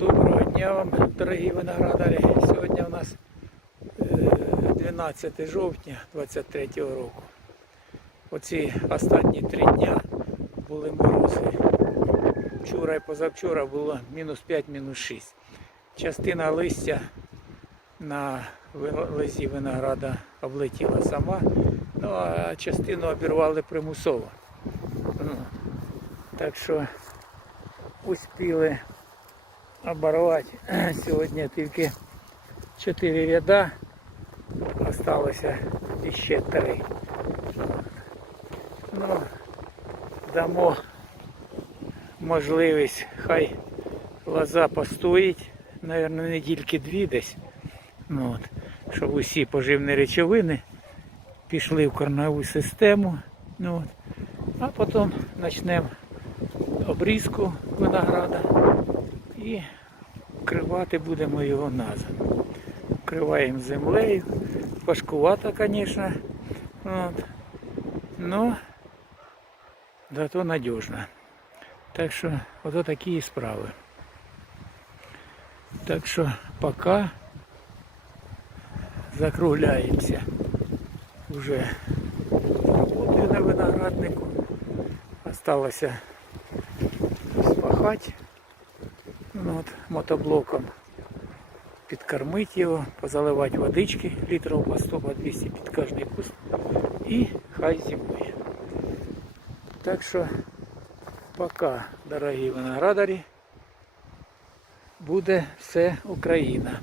Доброго дня вам, дорогі виноградарі. Сьогодні у нас е, 12 жовтня 23 року. Оці останні три дня були морози. Вчора і позавчора було мінус 5, мінус 6. Частина листя на лозі винограда облетіла сама, ну а частину обірвали примусово. Так що успіли оборвати сьогодні тільки 4 ряда, осталося ще 3. Ну, дамо можливість, хай лоза постоїть, мабуть, недільки дві десь, ну, от, щоб усі поживні речовини пішли в корневу систему. Ну, от. А потім почнемо обрізку винограда і вкривати будемо його назад. Вкриваємо землею. Важкувато, звісно. От. Ну, зато надіжно. Так що ото такі справи. Так що поки закругляємося. Вже роботою на винограднику. Осталося спахати ну, от, мотоблоком, підкормити його, позаливати водички, літрів по 100 по 200 під кожний куст і хай зимує. Так що пока, дорогі виноградарі, буде все Україна.